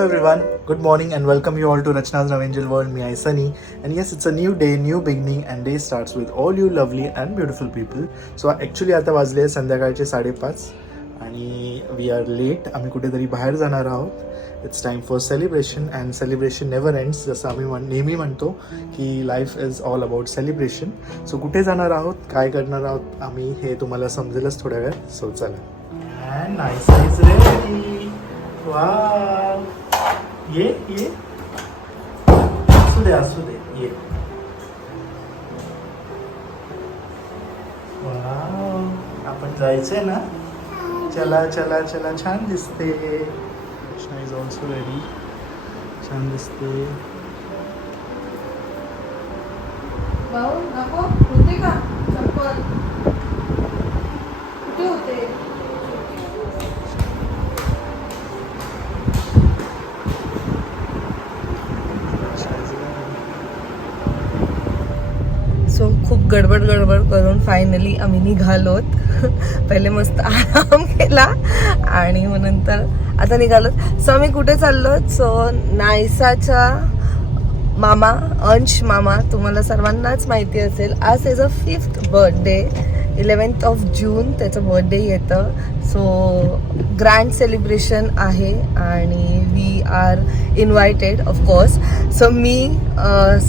Hello everyone, good morning and welcome you all to Rachna's Navangel World. Me, I Sunny, and yes, it's a new day, new beginning, and day starts with all you lovely and beautiful people. So actually आता वाजले संध्याकाळचे 5:30 आणि we R late. आम्ही कुठेतरी बाहेर जाणार आहोत. It's time for celebration and celebration never ends. जसं आम्ही नेहमी म्हणतो की life is all about celebration. So कुठे जाणार आहोत, काय करणार आहोत आम्ही, हे तुम्हाला समजेलच थोड्या वेळात. सो चला. And nice is ready. Wow, ये असू दे ये. वाव, आपण जायचंय ना. चला चला चला. छान दिसते. Krishna is also ready. छान दिसते. भाऊ नको होते का चप्पल कुठे होते. सो खूप गडबड करून फायनली आम्ही निघालोत. पहिले मस्त आराम केला आणि मग नंतर आता निघालोत. सो आम्ही कुठे चाललो. सो नायसाचा मामा अंश मामा, तुम्हाला सर्वांनाच माहिती असेल, आज त्याचं 5th birthday, 11th of June त्याचं बर्थडे येतं. सो ग्रँड सेलिब्रेशन आहे आणि we are invited of course. So मी,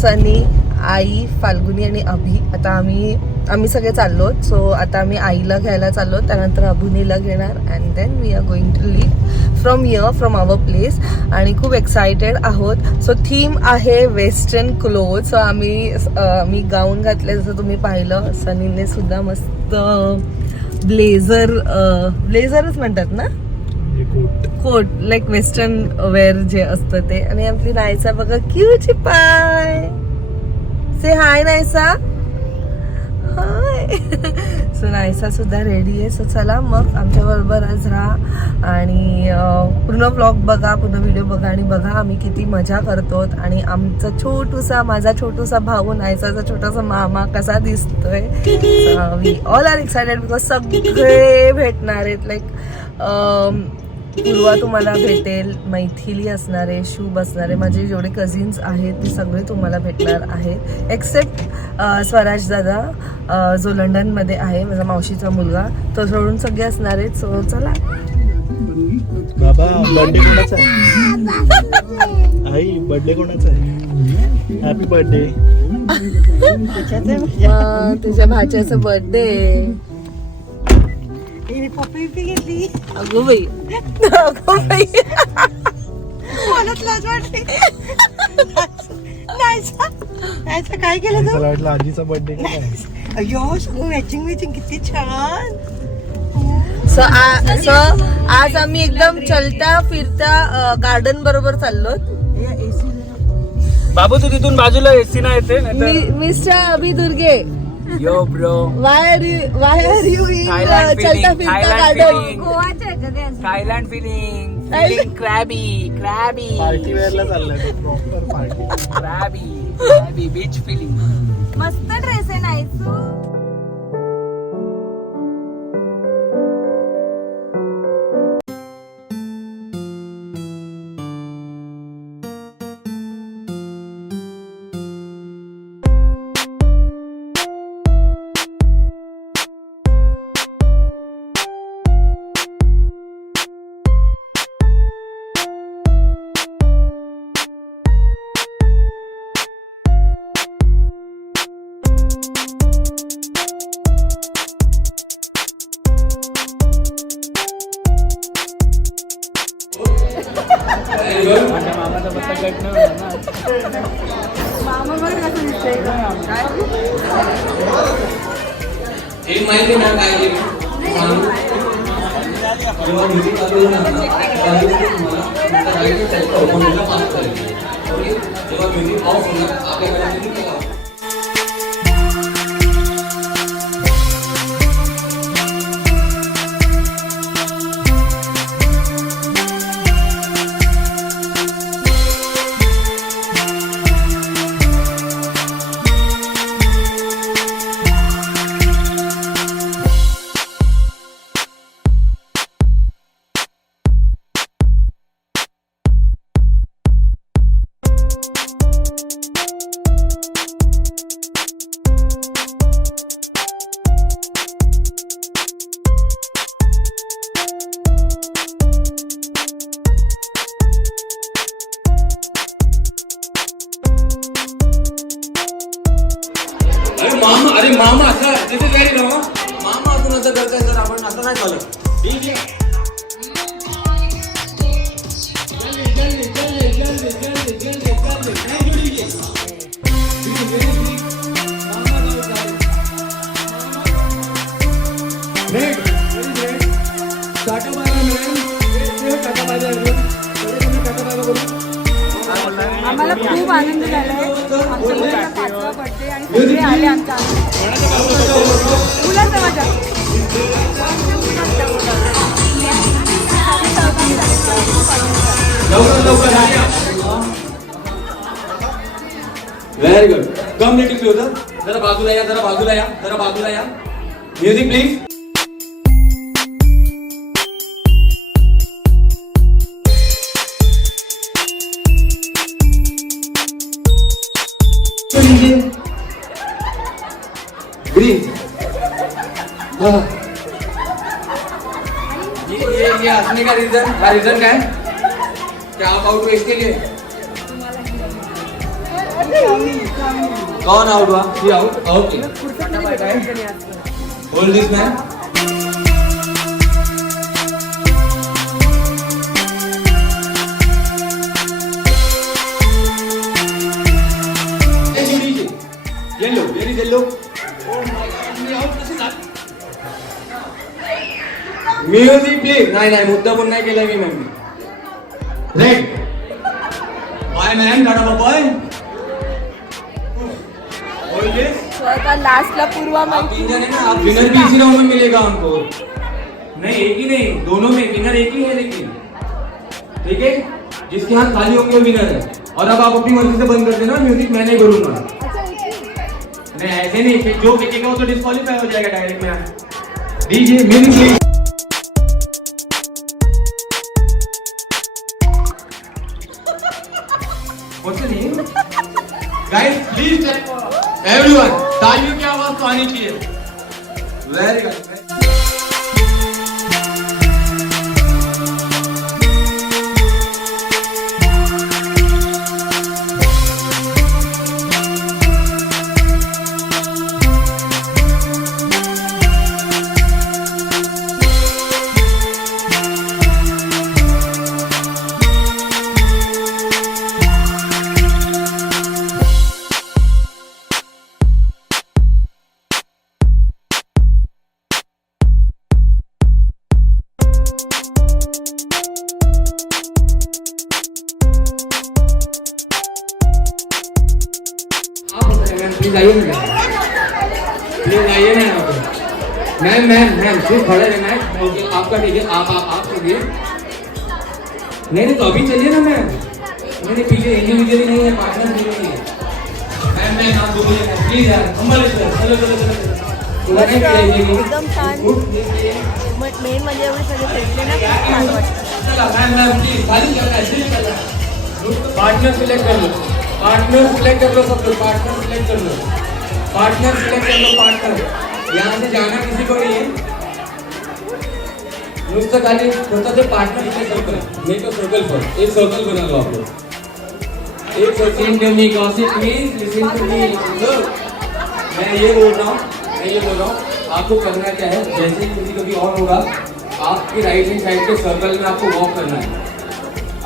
सनी, आई, फाल्गुनी आणि अभि, आता आम्ही सगळे चाललो. सो आता आम्ही आईला घ्यायला चाललो, त्यानंतर अभुनीला घेणार and then we are going to leave from here, from our place. आणि खूप एक्सायटेड आहोत. सो थीम आहे वेस्टर्न क्लोथ. सो आम्ही गाऊन घातले, जसं तुम्ही पाहिलं. सनीने सुद्धा मस्त ब्लेझरच म्हणतात ना, कोट लाईक वेस्टर्न वेअर जे असतं ते. आणि आपली नायसा बघा क्यूट पाय. से हाय नायसा. हाय. सो नायसा सुद्धा रेडी आहे. सो चला मग आमच्या बरोबर आज राहा आणि पूर्ण व्लॉग बघा, पूर्ण व्हिडिओ बघा आणि बघा आम्ही किती मजा करतो. आणि आमचा माझा छोटूसा भाऊ, नायसाचा छोटासा मामा कसा दिसतोय. We all are excited because सगळे भेटणार आहेत. लाईक पूर्वा तुम्हाला भेटेल, मैथिली असणारे, शुभ असणारे, माझे जेवढे कझिन्स आहेत ते सगळे तुम्हाला भेटणार आहेत, एक्सेप्ट स्वराज दादा जो लंडनमध्ये आहे, माझा मावशीचा मुलगा, तो सोडून सगळे असणार आहेत. सो चला. बाबा बर्थडे कोणाचा आहे. आई बर्थडे कोणाचा आहे. Happy birthday. तुझ्या भाच्याचा बर्थडे. पप्पी घेतली. अगो बाई, मलाच लाज वाटते. काय केलं तू. वाटलं आजीचा बर्थडे काय. अय्यो सगळं मॅचिंग किती छान. सो आज आम्ही एकदम चलता फिरता गार्डन बरोबर चाललो. बाबू तू तिथून बाजूला एसी ना येते. Mister Abhi Durge. Yo bro, why are you in चलता फिरता garden. Thailand feeling Krabi party वेअरला चाललाय. Proper party. Krabi beach feeling. मस्त ड्रेस आहे नाही. माझ्या मामाचा पत्ता कट नाही होणार ना. मामा बरं कसं दिसतंय काय. एक माहिती ना काय जेव्हा म्युझिक चालू होणार ना मला पास करेल. जेव्हा म्युझिक ऑफ होणार आपल्याकडे मामा sir this is very wrong. मामा असून असं करताय सर आपण असं नाही चालत. ठीक आहे. आम्हाला खूप आनंद झालाय. आमच्या मुलाचा 5वा बर्थडे आणि सगळे आले आमच्या मुलाचा माझ्या व्हेरी गुड. कम लिटिल क्लोजर. जरा बाजूला या, जरा बाजूला या, जरा बाजूला या. Music please. ग्रीन. ये हंसने का रीजन क्या है? क्या आप आउट हुए इसके लिए? कौन आउट हुआ? ये out. Okay. Hold this man. Yellow very yellow. Music please. नाही मुद्दा पण नाही केला मी ma'am. Red. Bye ma'am ta-ta bye. आता लास्टला पूर्वा आप माहिती इंजन है ना, आप विनर भी इसी राउंड में मिलेगा हमको. नहीं एक ही नहीं, दोनों में विनर एक ही है. लेकिन ठीक है, जिसके हाथ खाली होंगे वो विनर है. और अब आप अपनी मर्जी से बंद कर देना. म्यूजिक मैं नहीं करूंगा. नहीं ऐसे नहीं, फिर जो फेंकेगा वो तो डिस्क्वालीफाई हो जाएगा डायरेक्ट में. दीजिए music please. What's the name? Guys, please everyone, तालियों की आवाज तो आनी चाहिए. Very good. प्लीज आइए ना, प्लीज आइए ना यहाँ पे. मैम सिर्फ खड़े रहना है. ओके आपका ठीक है. आप चलिए. नहीं तो अभी चलिए ना मैम. नहीं पीछे इंडिविजुअली नहीं है, पार्टनर नहीं है. मैम आप बोलिए प्लीज यार. चलो एकदम छान. मेन म्हणजे एवढे सगळे भेटले ना, खूप छान वाटतं. मैम प्लीज खाली चलना. पार्टनर सिलेक्ट कर लो. पार्टनर सिलेक्ट कर लो सब लोग. पार्टनर सिलेक्ट कर लो. पार्टनर सिलेक्ट कर लो. पार्टनर यहाँ से जाना किसी को नहीं है. नुसतं खाली स्वतःचे पार्टनर इथे circle. Make a circle for. एक सर्कल बना लो आप लोग. एक circle to me gossip please listen to me. मैं ये बोल रहा हूँ आपको करना क्या है. जैसे ही किसी कभी और होगा आपकी राइट हैंड साइड के सर्कल में आपको वॉक करना है.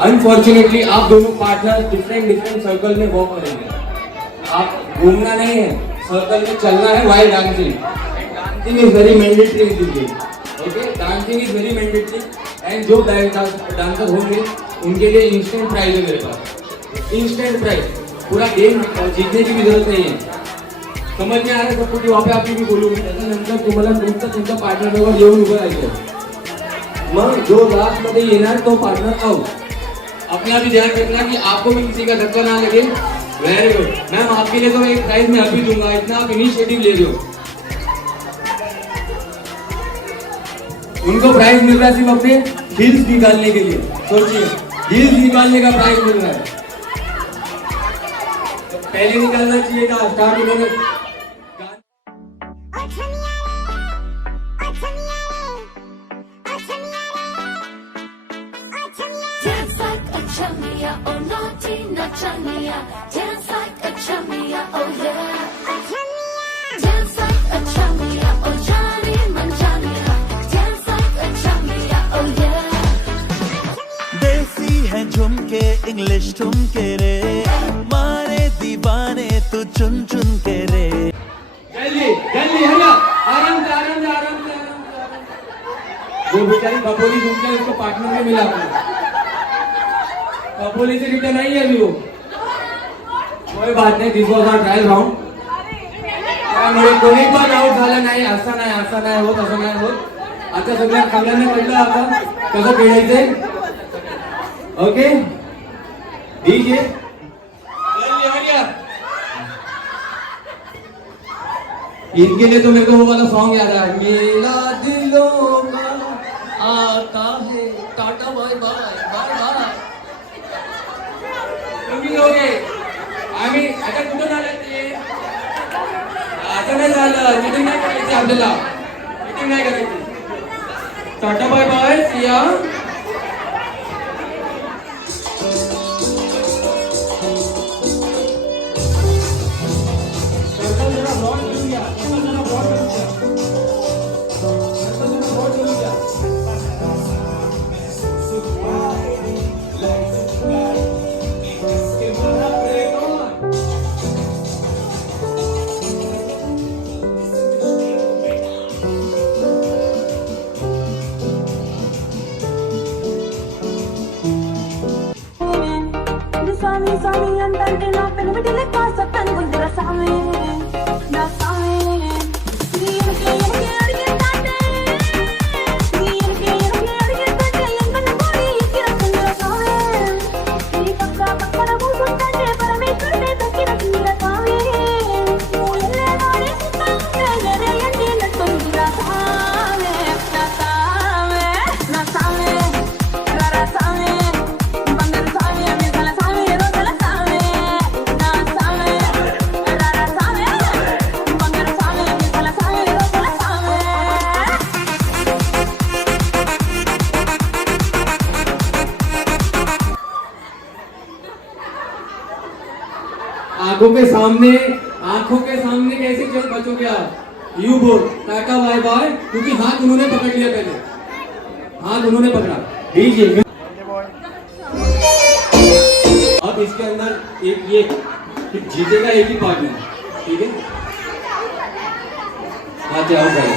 अनफॉर्चुनेटली आप दोनों पार्टनर डिफरेंट सर्कल में वॉक करेंगे. आप घूमना नहीं है, सर्कल में चलना है while dancing. Dancing is very mandatory in this game. Okay dancing is very mandatory. And जो डांसर होंगे उनके लिए इंस्टेंट प्राइज है मेरे पास. Instant prize. पूरा गेम जीतने की भी जरूरत नहीं है. समझ में आ रहा है सबको की वहाँ पे आपकी भी बोलूँगी. त्याच्यानंतर तुम्हाला तुमचा पार्टनर बरोबर येऊन उभं राहायचं. मग जो लास्ट मध्ये येणार तो पार्टनर आउट. अपना भी ध्यान रखना कि आपको भी किसी का धक्का ना लगे. Very good. मैम आपके लिए तो एक प्राइज मैं अभी दूंगा. इतना आप इनिशिएटिव ले रहे हो. उनको प्राइज मिल रहा है सिर्फ अपने हील्स निकालने के लिए. सोचिए हील्स निकालने का प्राइज मिल रहा है. पहले निकालना चाहिए था. स्टार्ट उन्होंने Dance like a chumia, oh naughty, not chumia. Dance like a chumia, oh yeah. Dance like K English ठुमके रे, मारे दीवाने तू चुन चुन के रे। जल्दी जल्दी हरिया, आराम से आराम से आराम से आराम से आराम से। वो बेचारी कपोली घूमकर उसको पार्टनर में मिला अपना। कपोली से रिटर्न आई है अभी वो। कोई बात नाही, दिस वॉज आवर ट्रायल राउंड. त्यामुळे कोणी पण आउट झालं नाही. असं नाही होत, असं नाही होत. आता सगळ्यांना कळलं आता कसं खेळायचंय. ओके डीजे इनके लिए तो मेरे को वो वाला सॉन्ग याद है, मेरा दिलों का आता है tata bye bye bye bye. तुम्ही दोघे आम्ही आता कुठून आले ते आता नाही झालं. चिटिंग नाही करायची आपल्याला, चिटिंग नाही करायची. Tata bye bye Siya. Sami andante na penubidile pasa tan gundira sami na sami ni ke arge tate ni ke arge tate yangan bori kira sundara sami ni pakka na busu tate parameshwar ne dakira sundara sami mulle nare sutande nare yandi na sundara sami na sami rara sami bangar sami ami sala sami आंखों के सामने कैसे चल बचोगे आप. You बोल Tata bye bye, क्योंकि हाथ उन्होंने पकड़ लिया. पहले हाथ उन्होंने पकड़ा. डीजे अब इसके अंदर एक ये जीतेगा एक ही पार्टनर. ठीक है, आते आओ पहले.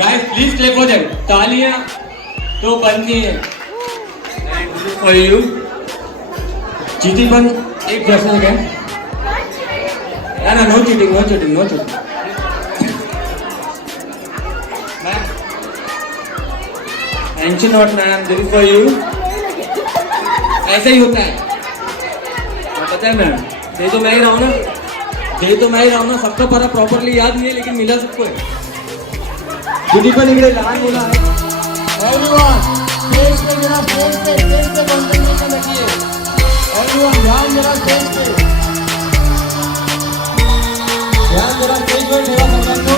Guys, please clap for them. तालियां तो बनती हैं. And this is for you. Cheating पण एक प्रश्न है. ना no cheating, no cheating, no cheating. Ma'am, tension not ma'am. This is for you. ऐसा ही होता है, पता है मैम. ये तो मैं ही रहा हूँ ना. सबका परा प्रॉपरली याद नहीं है, लेकिन मिला सबको है. तुझी पण इकडे लहान मुलं आहेत. एवरीवन स्टेज पे जरा, स्टेज पे कॉन्सेंट्रेशन रखिए. एवरीवन ध्यान जरा स्टेज पे, ध्यान जरा स्टेज पे ठेवा सगळ्यांनो.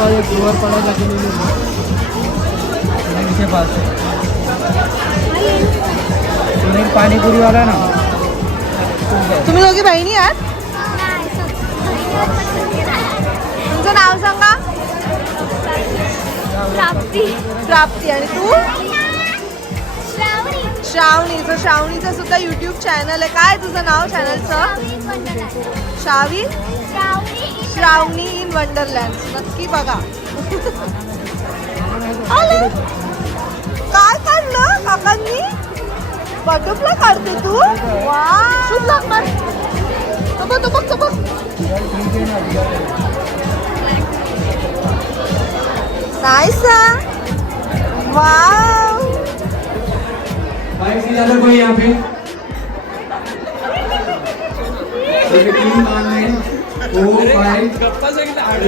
बाद एक दुआर पड़ा जाके ले लेंगे इनके पास एक पानीपुरी वाला ना. तुम्ही दोघी बहिणी आहात? तुमचं नाव सांगा. प्राप्ती. आणि तू? श्रावणी. तर श्रावणीचं सुद्धा युट्यूब चॅनल आहे. काय तुझं नाव चॅनलचं? श्रावणी इन वंडरलँड. नक्की बघा. काय काढलं काकांनी? बटरफ्लाय काढते तू? वा, शुभ लागणार. बघ. नाइस. वाव. फाइव से ज्यादा कोई यहाँ पे? देखिए 3 कान में 4 5 गप्पा से 8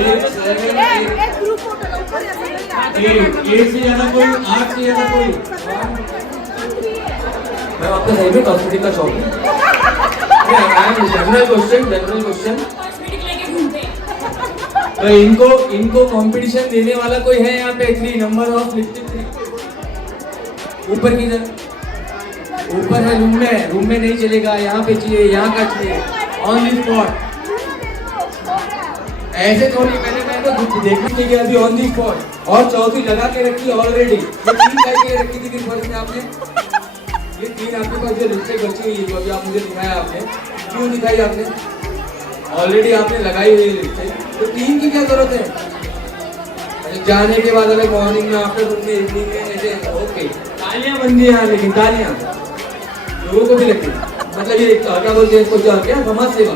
से ज्यादा कोई 8 से ज्यादा कोई. मैम आपका सही में कॉस्मेटिक का शॉप है? General question. तो इनको कंपटीशन देने वाला कोई है यहाँ पे? 3 नंबर ऑफ लिपस्टिक. ऊपर किधर? ऊपर है रूम में नहीं चलेगा. यहाँ पे चाहिए, यहाँ का चाहिए, ऑन दी स्पॉट. ऐसे थोड़ी. मैंने तो देखने के लिए अभी ऑन दी स्पॉट. और चौथी लगा के रखी ऑलरेडी. ये 3 करके रखी थी किस वर्ष में आपने? ये 3 आपके पास जो लिपस्टिक बची हुई है जो अभी आप मुझे दिखाया आपने, क्यों दिखाई आपने? ऑलरेडी आपने लगाई हुई लिपस्टिक, तो 3 की क्या जरूरत है? जाने के बाद अगर मॉर्निंग में, आफ्टरनून में, इवनिंग में ऐसे ओके. तालियां बनती हैं यहाँ, लेकिन तालियां लोगों को भी लगती है. मतलब ये क्या बोलते हैं इसको, क्या समाज सेवा.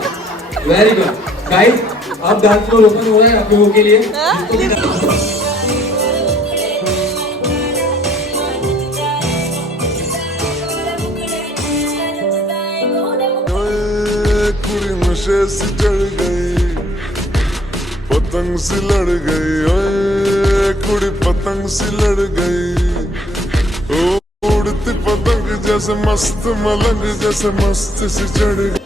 Very good guys. अब डांस फ्लोर ओपन हो रहा है आप लोगों के लिए. कुड़ी नशे से चढ़ गई, पतंग सी लड़ गई. ओए कुड़ी पतंग सी लड़ गई. उड़ती पतंग जैसे मस्त मलंग जैसे मस्त सी चढ़ गई.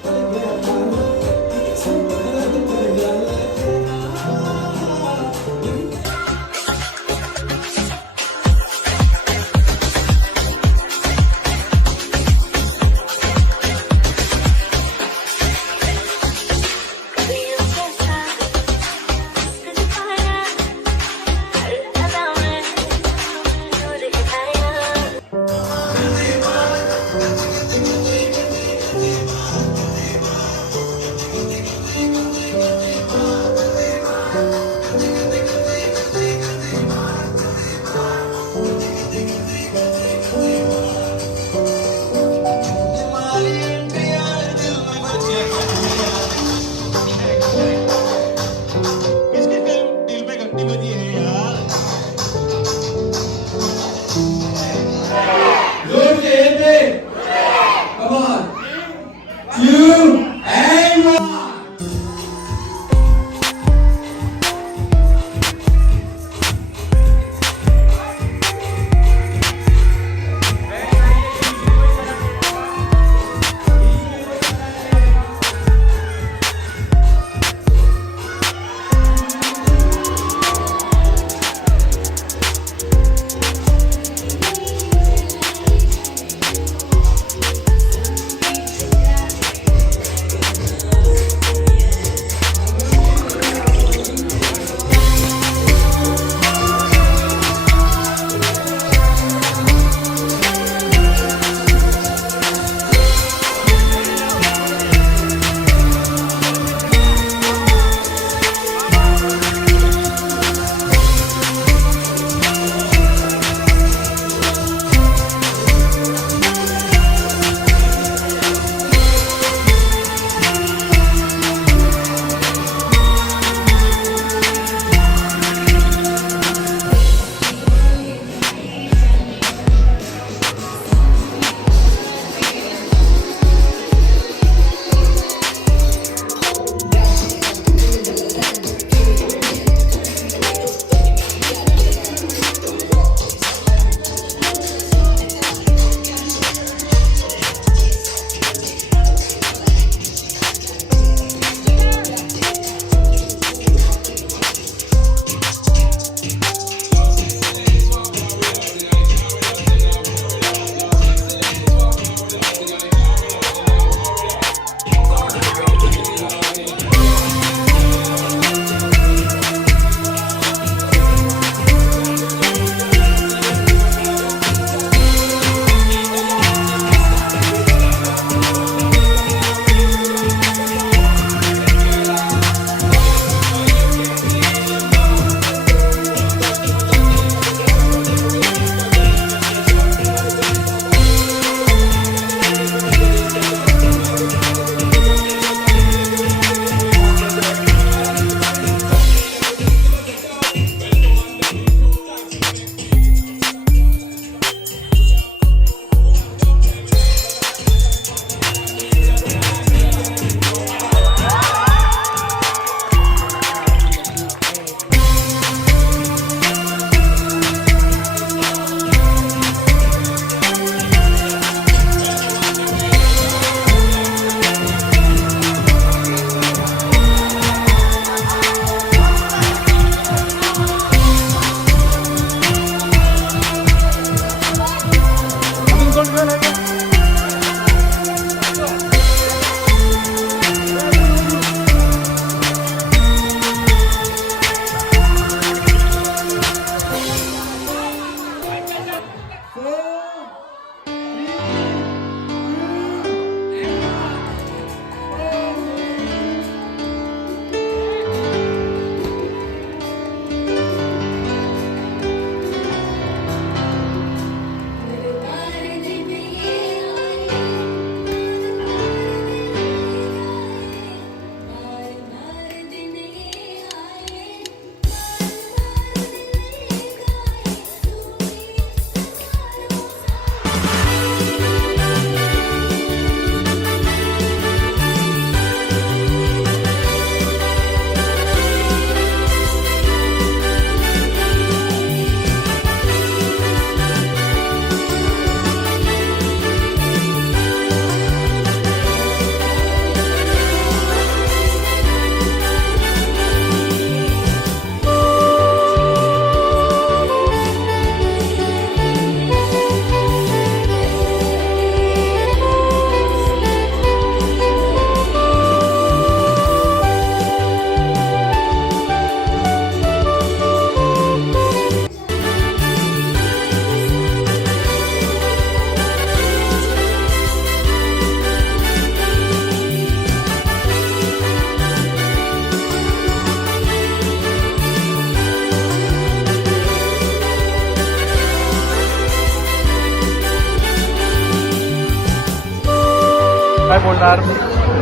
बोलणार?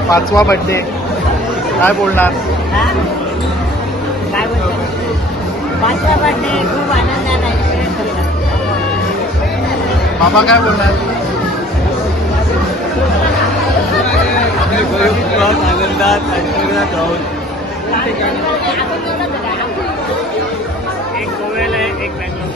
5वा बर्थडे काय बोलणार? काय बोलतो? 5वा बर्थडे खूप आनंदात आहे. बाबा काय बोलणार? आनंदात राहून एक गोव्याला आहे, एक Bangalore.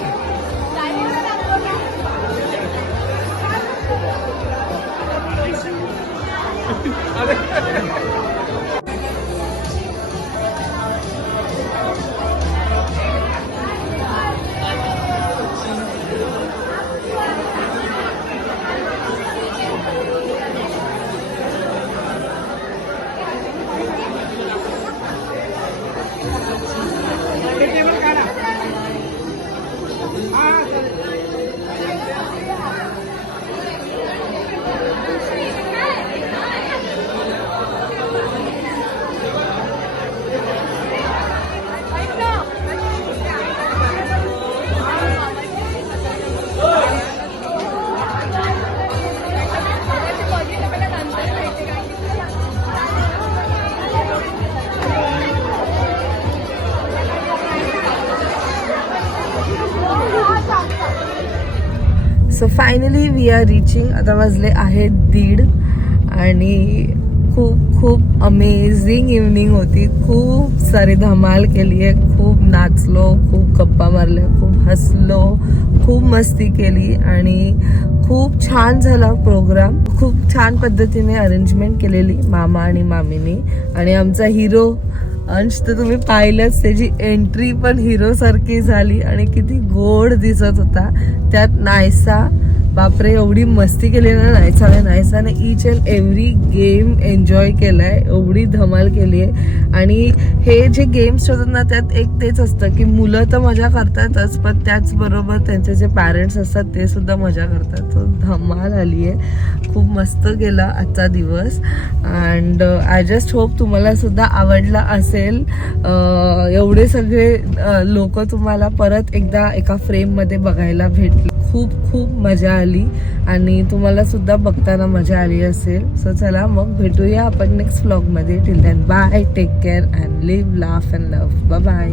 So finally we are reaching. आता वाजले आहेत 1:30 आणि खूप खूप अमेझिंग इव्हनिंग होती. खूप सारी धमाल केली आहे, खूप नाचलो, खूप गप्पा मारल्या, खूप हसलो, खूप मस्ती केली आणि खूप छान झाला प्रोग्राम. खूप छान पद्धतीने अरेंजमेंट केलेली मामा आणि मामीने. आणि आमचा हिरो अंश तर तुम्ही पाहिलंच, त्याची एंट्री पण हिरो सारखी झाली आणि किती गोड दिसत होता. त्यात नायसा, बापरे एवढी मस्ती केली ना नायसाने each and every game enjoy केलाय, एवढी धमाल केली आहे. आणि हे जे गेम्स होतात ना त्यात एक तेच असतं की मुलं तर मजा करतातच, पण त्याचबरोबर त्यांचे जे पॅरेंट्स असतात ते सुद्धा मजा करतात. तो धमाल आली आहे, खूप मस्त गेला आजचा दिवस. अँड आय जस्ट होप तुम्हाला सुद्धा आवडला असेल. एवढे सगळे लोक तुम्हाला परत एकदा एका फ्रेममध्ये बघायला भेटले. खूप खूप मजा आली आणि तुम्हाला सुद्धा बघताना मजा आली असेल. सो चला मग भेटूया आपण नेक्स्ट व्लॉगमध्ये. Till then bye, take care and live, laugh and love. Bye bye.